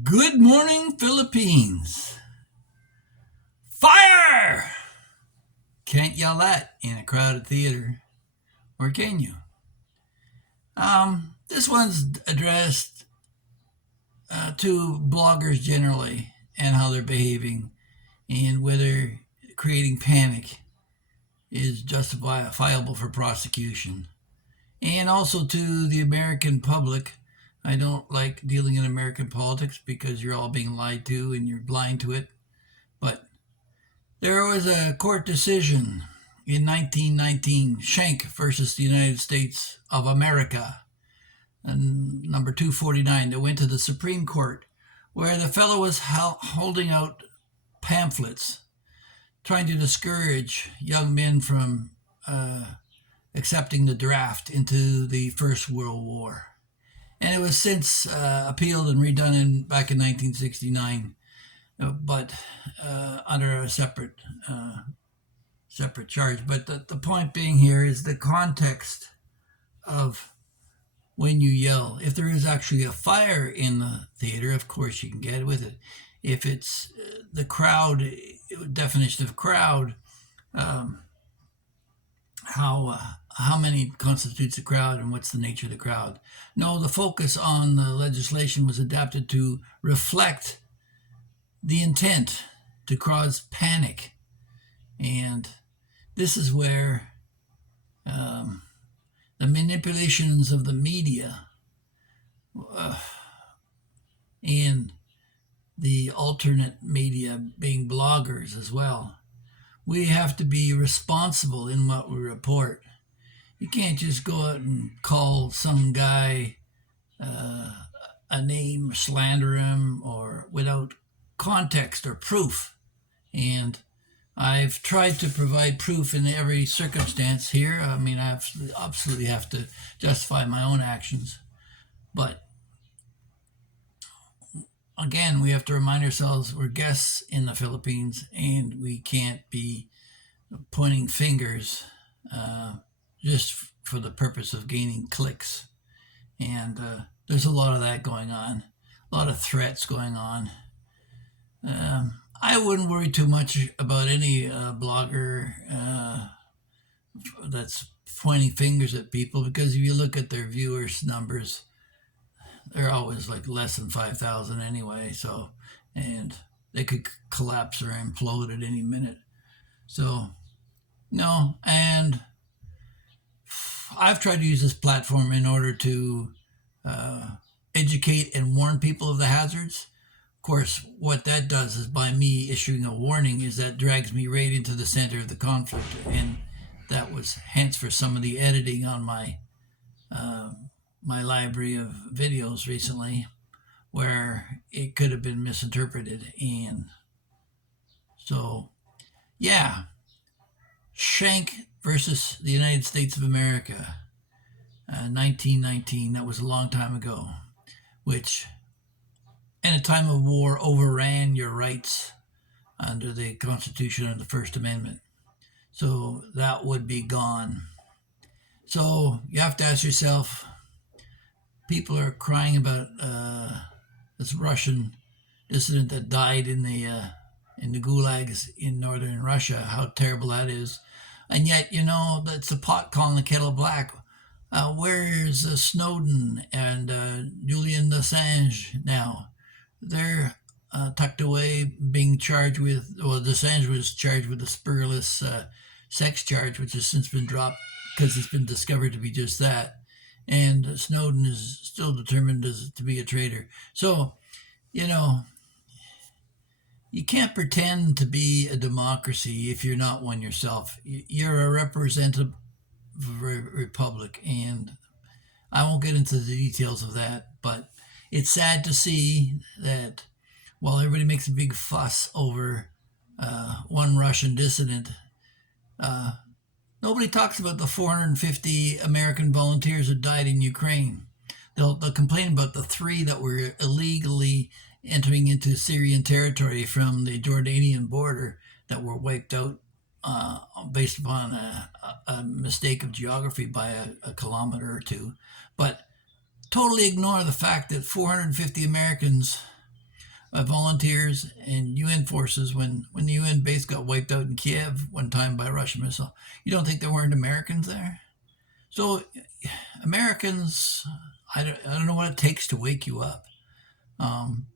Good morning, Philippines. Fire! Can't yell that in a crowded theater, or can you? This one's addressed to bloggers generally and how they're behaving and whether creating panic is justifiable for prosecution. And also to the American public. I don't like dealing in American politics because you're all being lied to and you're blind to it. But there was a court decision in 1919, Schenck versus the United States of America, and number 249, that went to the Supreme Court, where the fellow was holding out pamphlets trying to discourage young men from accepting the draft into the First World War. And it was since appealed and redone back in 1969, but under a separate charge. But the point being here is the context of when you yell. If there is actually a fire in the theater, of course you can get with it. If it's the crowd, definition of crowd, um, how many constitutes a crowd and what's the nature of the crowd. No, the focus on the legislation was adapted to reflect the intent to cause panic. And this is where the manipulations of the media and the alternate media being bloggers as well. We have to be responsible in what we report. You can't just go out and call some guy a name, slander him, or without context or proof. And I've tried to provide proof in every circumstance here. I mean, I absolutely have to justify my own actions. But again, we have to remind ourselves we're guests in the Philippines and we can't be pointing fingers just for the purpose of gaining clicks. And there's a lot of that going on, a lot of threats going on. I wouldn't worry too much about any blogger that's pointing fingers at people, because if you look at their viewers numbers, they're always like less than 5,000 anyway. So, and they could collapse or implode at any minute. So, no. And I've tried to use this platform in order to educate and warn people of the hazards. Of course, what that does is, by me issuing a warning, is that drags me right into the center of the conflict. And that was hence for some of the editing on my my library of videos recently, where it could have been misinterpreted. And so, yeah, Schenck versus the United States of America, 1919. That was a long time ago, which, in a time of war, overran your rights under the Constitution and the First Amendment. So that would be gone. So you have to ask yourself, people are crying about this Russian dissident that died in the gulags in northern Russia, how terrible that is. And yet, you know, that's the pot calling the kettle black. Where's Snowden and Julian Assange now? They're tucked away, being charged with, well, Assange was charged with a spurious sex charge, which has since been dropped because it's been discovered to be just that. And Snowden is still determined to be a traitor. So, you know, you can't pretend to be a democracy if you're not one yourself. You're a representative of a republic, and I won't get into the details of that, but it's sad to see that while everybody makes a big fuss over one Russian dissident, nobody talks about the 450 American volunteers who died in Ukraine. They'll complain about the 3 that were illegally entering into Syrian territory from the Jordanian border that were wiped out based upon a mistake of geography by a kilometer or two. But totally ignore the fact that 450 Americans volunteers and UN forces when the UN base got wiped out in Kiev one time by a Russian missile. You don't think there weren't Americans there? So Americans, I don't know what it takes to wake you up.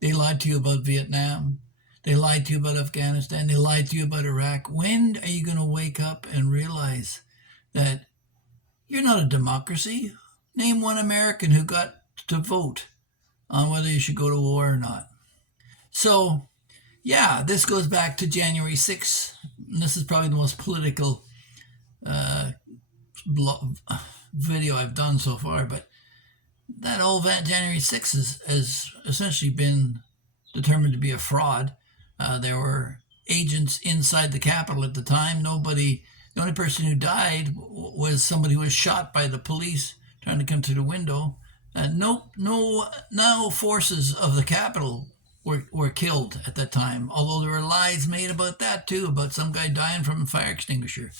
They lied to you about Vietnam. They lied to you about Afghanistan. They lied to you about Iraq. When are you going to wake up and realize that you're not a democracy? Name one American who got to vote on whether you should go to war or not. So, yeah, this goes back to January 6th. And this is probably the most political video I've done so far, but that old January 6th has essentially been determined to be a fraud. There were agents inside the Capitol at the time. The only person who died was somebody who was shot by the police trying to come through the window. No forces of the Capitol were killed at that time, although there were lies made about that too, about some guy dying from a fire extinguisher.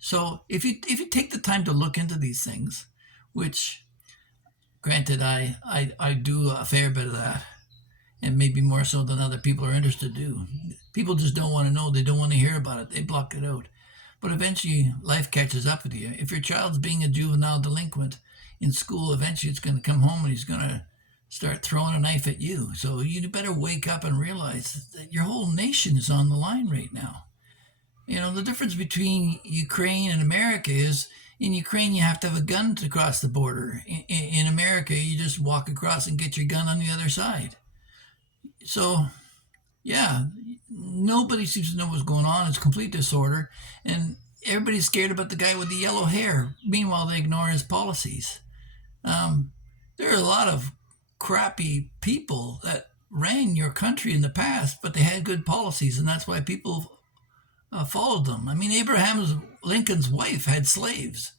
So if you take the time to look into these things, which granted I do a fair bit of that, and maybe more so than other people are interested to do. People just don't want to know. They don't want to hear about it. They block it out. But eventually life catches up with you. If your child's being a juvenile delinquent in school, eventually it's going to come home and he's going to start throwing a knife at you. So you better wake up and realize that your whole nation is on the line right now. The difference between Ukraine and America is in Ukraine, you have to have a gun to cross the border. In America, you just walk across and get your gun on the other side. So, yeah, nobody seems to know what's going on. It's complete disorder. And everybody's scared about the guy with the yellow hair. Meanwhile, they ignore his policies. There are a lot of crappy people that ran your country in the past, but they had good policies, and that's why people followed them. I mean, Abraham Lincoln's wife had slaves.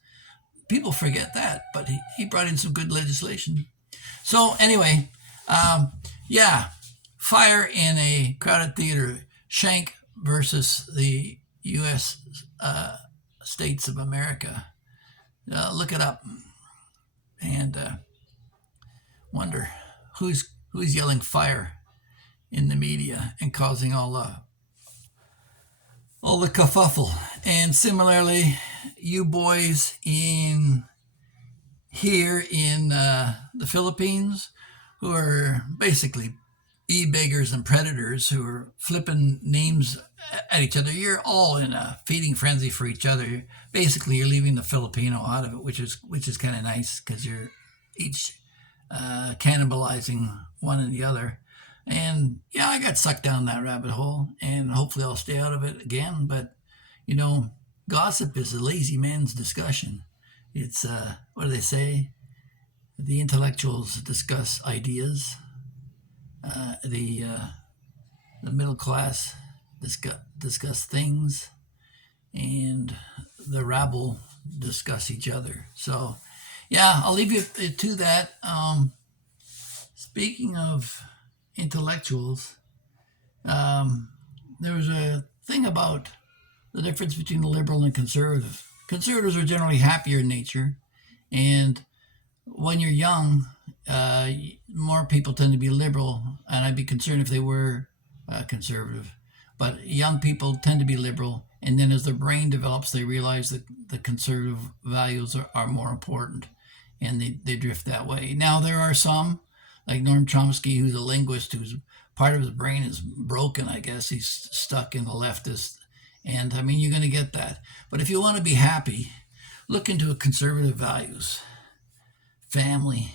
People forget that, but he brought in some good legislation. So anyway, yeah, fire in a crowded theater, Schenck versus the U.S. States of America. Look it up and wonder who's yelling fire in the media and causing all the kerfuffle. And similarly, you boys here in the Philippines who are basically e-beggars and predators who are flipping names at each other, you're all in a feeding frenzy for each other. Basically, you're leaving the Filipino out of it, which is kind of nice because you're each cannibalizing one and the other. And yeah, I got sucked down that rabbit hole, and hopefully I'll stay out of it again. But gossip is a lazy man's discussion. It's what do they say? The intellectuals discuss ideas. The middle class discuss things, and the rabble discuss each other. So, yeah, I'll leave you to that. Speaking of intellectuals, there was a thing about the difference between a liberal and conservative. Conservatives are generally happier in nature, and when you're young, more people tend to be liberal, and I'd be concerned if they were conservative. But young people tend to be liberal, and then as their brain develops, they realize that the conservative values are more important, and they drift that way. Now, there are some, like Noam Chomsky, who's a linguist, whose part of his brain is broken, I guess. He's stuck in the leftist, and I mean, you're going to get that. But if you want to be happy, look into conservative values. Family,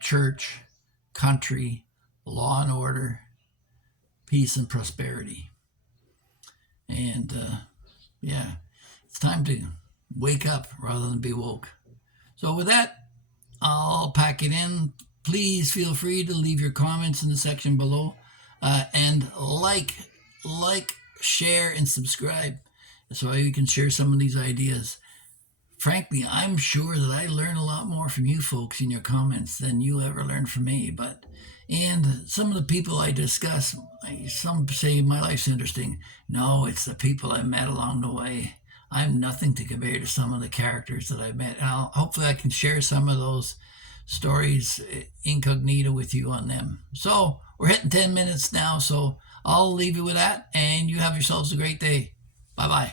church, country, law and order, peace and prosperity. And yeah, it's time to wake up rather than be woke. So with that, I'll pack it in. Please feel free to leave your comments in the section below, and like, share, and subscribe so you can share some of these ideas. Frankly, I'm sure that I learn a lot more from you folks in your comments than you ever learned from me. And some of the people I discuss, some say my life's interesting. No, it's the people I met along the way. I'm nothing to compare to some of the characters that I met. And hopefully I can share some of those stories incognito with you on them. So we're hitting 10 minutes now, so I'll leave you with that, and you have yourselves a great day. Bye bye.